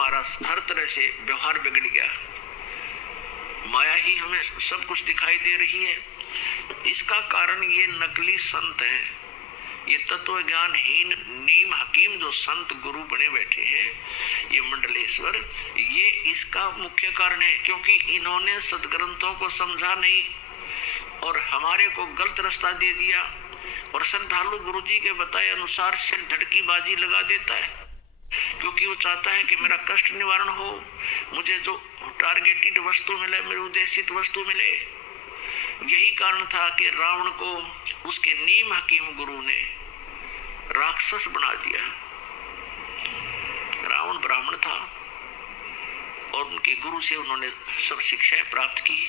हमारा हर तरह से व्यवहार बिगड़ गया। माया ही हमें सब कुछ दिखाई दे रही है। इसका कारण ये नकली संत हैं, ये तत्व ज्ञानहीन नीम हकीम जो संत गुरु बने बैठे हैं, ये मंडलेश्वर, ये इसका मुख्य कारण है। क्योंकि इन्होंने सदग्रंथों को समझा नहीं और हमारे को गलत रास्ता दे दिया। और श्रद्धालु गुरु जी के बताए अनुसार सिर धड़की बाजी लगा देता है, क्योंकि वो चाहता है कि मेरा कष्ट निवारण हो, मुझे जो टारगेटेड वस्तु मिले, मेरी उद्देशित वस्तु मिले। यही कारण था कि रावण को उसके नीम हकीम गुरु ने राक्षस बना दिया। रावण ब्राह्मण था और उनके गुरु से उन्होंने सब शिक्षाएं प्राप्त की।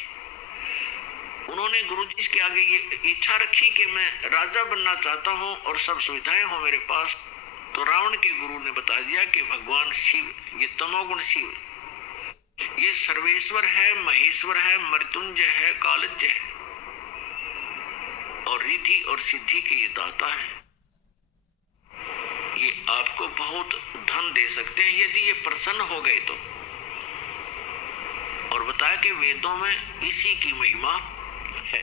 उन्होंने गुरु जी के आगे ये इच्छा रखी कि मैं राजा बनना चाहता हूं और सब सुविधाएं हो मेरे पास। तो रावण के गुरु ने बता दिया कि भगवान शिव, ये तमोगुण शिव, ये सर्वेश्वर है, महेश्वर है, मृत्युंजय है, कालज्ञ है और रिद्धि और सिद्धि के ये दाता है। ये आपको बहुत धन दे सकते हैं यदि ये प्रसन्न हो गए तो। और बताया कि वेदों में इसी की महिमा है।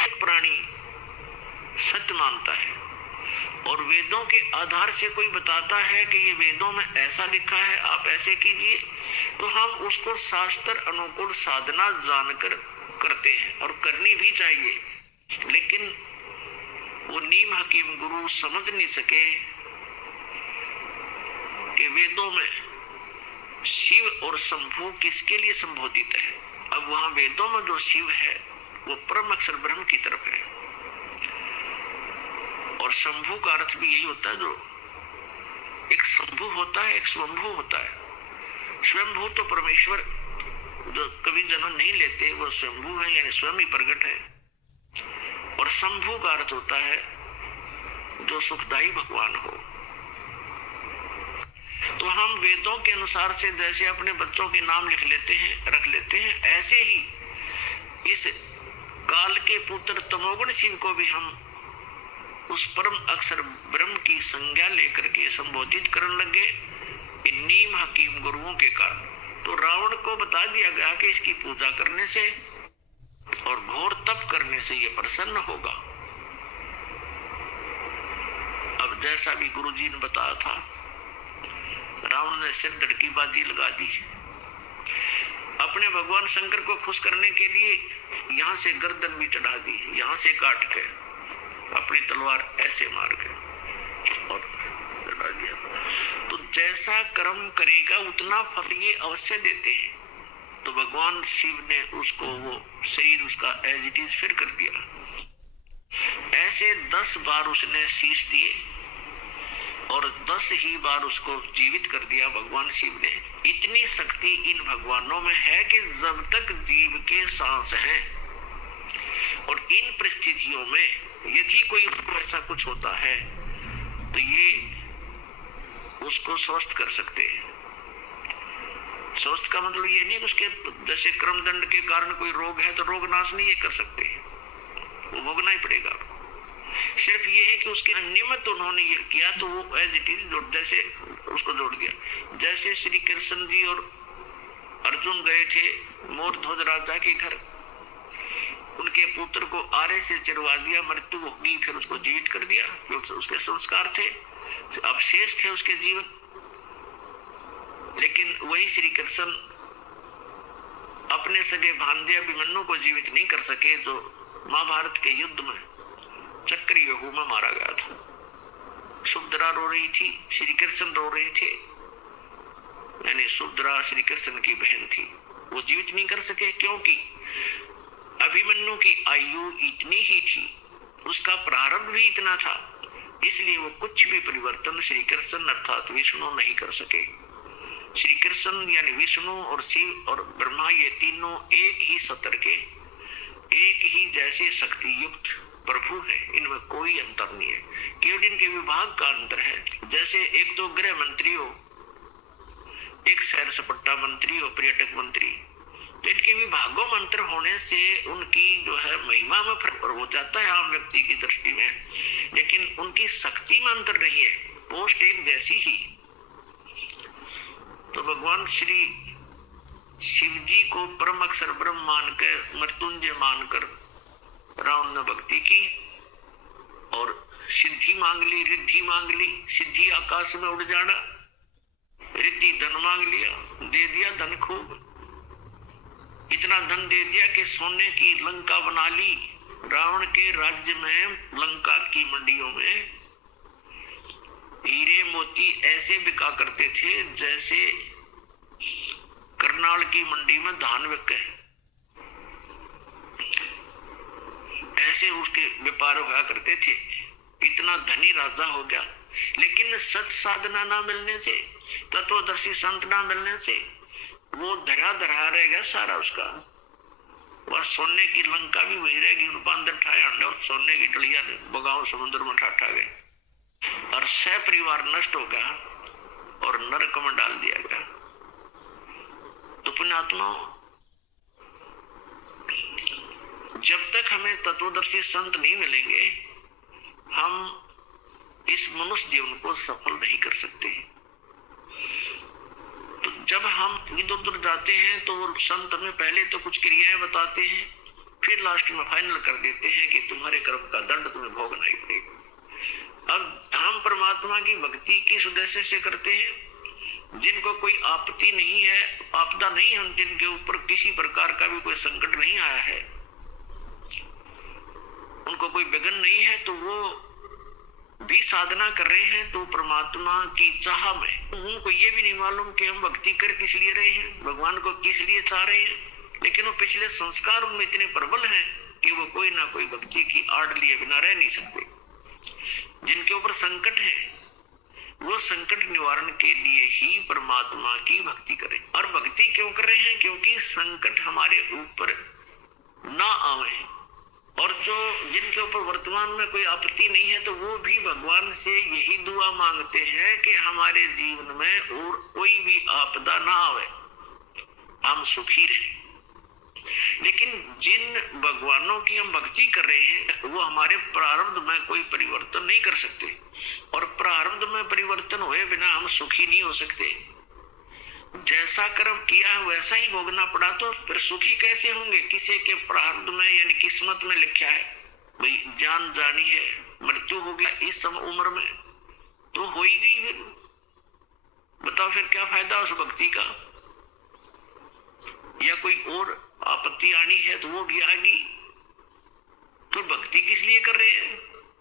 एक प्राणी सत्य मानता है और वेदों के आधार से कोई बताता है कि ये वेदों में ऐसा लिखा है, आप ऐसे कीजिए, तो हम उसको शास्त्र अनुकूल साधना जानकर करते हैं और करनी भी चाहिए। लेकिन वो नीम हकीम गुरु समझ नहीं सके कि वेदों में शिव और शंभु किसके लिए संबोधित है। अब वहां वेदों में जो शिव है वो परम अक्षर ब्रह्म की तरफ है और शंभु का अर्थ भी यही होता है, जो एक शंभु होता है, एक स्वयंभू होता है। स्वयंभू तो परमेश्वर जो कभी जन्म नहीं लेते वो स्वयंभू है, यानी स्वयं ही प्रकट है। और शंभु का अर्थ होता है जो सुखदायी भगवान हो। तो हम वेदों के अनुसार से जैसे अपने बच्चों के नाम लिख लेते हैं, रख लेते हैं, ऐसे ही इस काल के पुत्र तमोगुण शिव को भी हम उस परम अक्षर ब्रह्म की संज्ञा लेकर के संबोधित करने लगे इन नीम हकीम गुरुओं के कारण। तो रावण को बता दिया गया कि इसकी पूजा करने से और घोर तप करने से ये प्रसन्न होगा। अब जैसा भी गुरु जी ने बताया था, रावण ने सिर धड़की बाजी लगा दी। अपने भगवान शंकर को खुश करने के लिए यहाँ से गर्दन भी चढ़ा दी, यहाँ से काट के अपनी तलवार ऐसे मार के और चढ़ा दिया। तो जैसा कर्म करेगा उतना फल ये अवश्य देते हैं। तो भगवान शिव ने उसको वो शरीर उसका एज इट इज फिर कर दिया। ऐसे 10 बार उसने शीश दिए और 10 ही बार उसको जीवित कर दिया भगवान शिव ने। इतनी शक्ति इन भगवानों में है कि जब तक जीव के सांस हैं और इन परिस्थितियों में यदि कोई उसको ऐसा कुछ होता है तो ये उसको स्वस्थ कर सकते हैं। स्वस्थ का मतलब ये नहीं कि उसके जैसे क्रमदंड के कारण कोई रोग है तो रोग नाश नहीं ये कर सकते, वो भोगना ही पड़ेगा। सिर्फ ये है कि उसके निमित्त उन्होंने ये किया तो वो एज इट इज जैसे उसको जोड़ दिया। जैसे श्री कृष्ण जी और अर्जुन गए थे मोर ध्वज राजा के घर, उनके पुत्र को आरे से चिरवा दिया, मृत्यु होगी, फिर उसको जीवित कर दिया क्योंकि उसके संस्कार थे, अवशेष थे उसके जीवन। लेकिन वही श्री कृष्ण अपने सगे भांजे अभिमन्यु को जीवित नहीं कर सके, जो महाभारत के युद्ध में चक्रव्यूह में मारा गया था। सुभद्रा रो रही थी, श्री कृष्ण रो रहे थे, यानी सुभद्रा श्री कृष्ण की बहन थी, वो जीवित नहीं कर सके क्योंकि अभिमन्यु की आयु इतनी ही थी, उसका प्रारब्ध भी इतना था, इसलिए वो कुछ भी परिवर्तन श्री कृष्ण अर्थात विष्णु नहीं कर सके। श्री कृष्ण यानी विष्णु और शिव और ब्रह्मा ये तीनों एक ही सतर के, एक ही जैसे शक्ति युक्त प्रभु है, इनमें कोई अंतर नहीं है, केवल इनके विभाग का अंतर है। जैसे एक तो गृह मंत्री हो, एक सैर सपाटा मंत्री हो, पर्यटक मंत्री, तो इनके विभागों में अंतर होने से उनकी जो है महिमा में फर्क हो जाता है आम व्यक्ति की दृष्टि में, लेकिन उनकी शक्ति में अंतर नहीं है, पोस्ट एक जैसी ही। भगवान श्री शिव जी को परम अक्षर ब्रह्म मानकर, मृत्युंजय मानकर रावण ने भक्ति की और सिद्धि मांग ली, रिद्धि मांग ली। सिद्धि आकाश में उड़ जाना, रिद्धि धन मांग लिया, दे दिया धन खूब। इतना धन दे दिया कि सोने की लंका बना ली। रावण के राज्य में, लंका की मंडियों में हीरे मोती ऐसे बिका करते थे जैसे करनाल की मंडी में धान बिके, ऐसे उसके व्यापार हुआ करते थे। इतना धनी राजा हो गया, लेकिन सत साधना ना मिलने से, तत्वदर्शी संत ना मिलने से वो धरा धरा रह गया सारा उसका। वह सोने की लंका भी वही रहेगी। बांदर ठाए अंडे और सोने की डलिया बगाओ समुद्र में ठा गए और सह परिवार नष्ट हो गया और नरक में डाल दिया गया। तो पुण्यात्मा, जब तक हमें तत्वदर्शी संत नहीं मिलेंगे, हम इस मनुष्य जीवन को सफल नहीं कर सकते। तो जब हम इधर उधर जाते हैं तो वो संत हमें पहले तो कुछ क्रियाएं बताते हैं, फिर लास्ट में फाइनल कर देते हैं कि तुम्हारे कर्म का दंड तुम्हें भोगना ही पड़ेगा। अब हम परमात्मा की भक्ति किस उद्देश्य से करते हैं? जिनको कोई आपत्ति नहीं है, आपदा नहीं है, जिनके ऊपर किसी प्रकार का भी कोई संकट नहीं आया है, उनको कोई विघ्न नहीं है, तो वो भी साधना कर रहे हैं तो परमात्मा की चाह में। उनको ये भी नहीं मालूम कि हम भक्ति कर किस लिए रहे हैं, भगवान को किस लिए चाह रहे हैं, लेकिन वो पिछले संस्कार उनमें इतने प्रबल हैं कि वो कोई ना कोई भक्ति की आड़ लिए बिना रह नहीं सकते। जिनके ऊपर संकट है, वो संकट निवारण के लिए ही परमात्मा की भक्ति करें। और भक्ति क्यों कर रहे हैं? क्योंकि संकट हमारे ऊपर ना आवे। और जो जिनके ऊपर वर्तमान में कोई आपत्ति नहीं है, तो वो भी भगवान से यही दुआ मांगते हैं कि हमारे जीवन में और कोई भी आपदा ना आवे, हम सुखी रहें। लेकिन जिन भगवानों की हम भक्ति कर रहे हैं, वो हमारे प्रारब्ध में कोई परिवर्तन नहीं कर सकते, और प्रारब्ध में परिवर्तन हुए बिना हम सुखी नहीं हो सकते। जैसा कर्म किया है वैसा ही भोगना पड़ा, तो फिर सुखी कैसे होंगे? किसी के प्रारब्ध में यानी किस्मत में लिखा है भाई जान जानी है, मृत्यु हो गया इस उम्र में, तो हो ही गई। फिर बताओ फिर क्या फायदा उस भक्ति का? या कोई और आपत्ति आनी है तो वो भी आएगी। तो भक्ति किस लिए कर रहे हैं?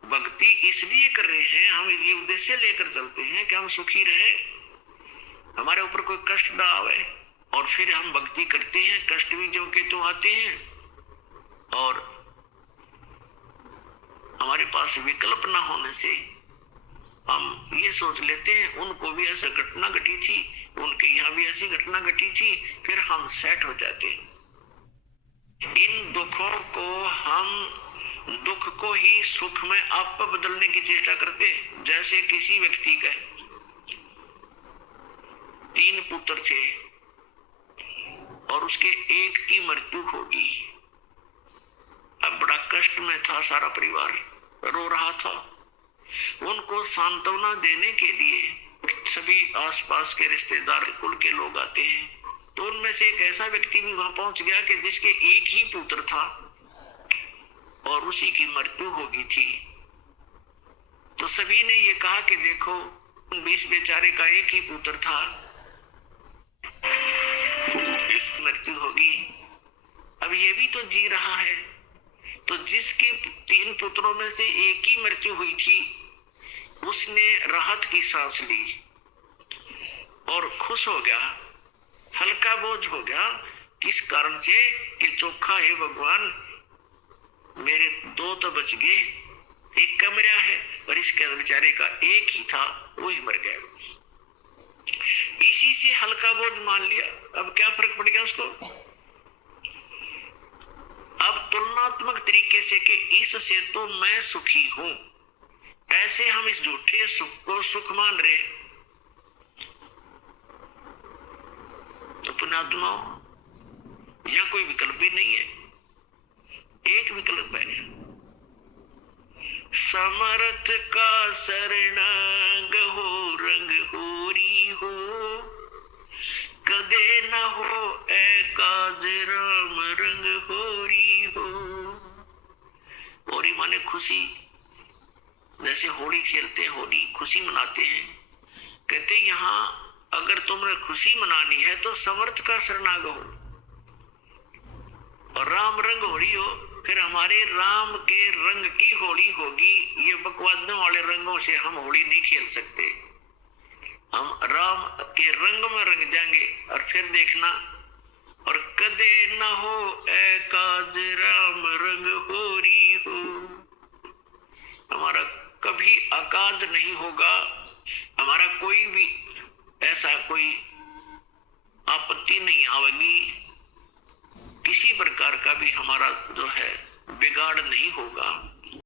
भक्ति इसलिए कर रहे हैं, हम ये उद्देश्य लेकर चलते हैं कि हम सुखी रहे, हमारे ऊपर कोई कष्ट ना आवे। और फिर हम भक्ति करते हैं, कष्ट भी जो के तो आते हैं, और हमारे पास विकल्प ना होने से हम ये सोच लेते हैं उनको भी ऐसा घटना घटी थी, उनके यहाँ भी ऐसी घटना घटी थी, फिर हम सेट हो जाते हैं। इन दुखों को हम दुख को ही सुख में आप बदलने की चेष्टा करते हैं। जैसे किसी व्यक्ति का 3 पुत्र थे और उसके एक की मृत्यु होगी। अब बड़ा कष्ट में था, सारा परिवार रो रहा था। उनको सांत्वना देने के लिए सभी आसपास के रिश्तेदार, कुल के लोग आते हैं। तो उनमें से एक ऐसा व्यक्ति भी वहां पहुंच गया कि जिसके एक ही पुत्र था और उसी की मृत्यु हो गई थी। तो सभी ने ये कहा कि देखो, इस बेचारे का एक ही पुत्र था, इस मृत्यु होगी, अब ये भी तो जी रहा है। तो जिसके 3 पुत्रों में से एक ही मृत्यु हुई थी, उसने राहत की सांस ली और खुश हो गया, हल्का बोझ हो गया। किस कारण से? कि चोखा है भगवान, मेरे 2 तो बच गए, एक का मरा है, और इसके बेचारे का एक ही था, वो ही मर गया। इसी से हल्का बोझ मान लिया। अब क्या फर्क पड़ गया उसको? अब तुलनात्मक तरीके से कि इससे तो मैं सुखी हूं, ऐसे हम इस झूठे सुख को सुख मान रहे। तो पुण्यात्मा, यह कोई विकल्प भी नहीं है। एक विकल्प है, समर्थ का शरणागत हो, रंग होरी हो, कदे न हो एकाज राम रंग होरी हो। होरी माने खुशी, जैसे होली खेलते हैं, होली खुशी मनाते हैं। कहते यहाँ अगर तुमने खुशी मनानी है तो समर्थ का शरणागत हो और राम रंग होली हो। फिर हमारे राम के रंग की होली होगी। ये बकवादों वाले रंगों से हम होली नहीं खेल सकते। हम राम के रंग में रंग जाएंगे। और फिर देखना, और कदे न हो एकाज राम रंग होरी हो। हमारा कभी अकाज नहीं होगा, हमारा कोई भी ऐसा कोई आपत्ति नहीं आवेगी, किसी प्रकार का भी हमारा जो है बिगाड़ नहीं होगा।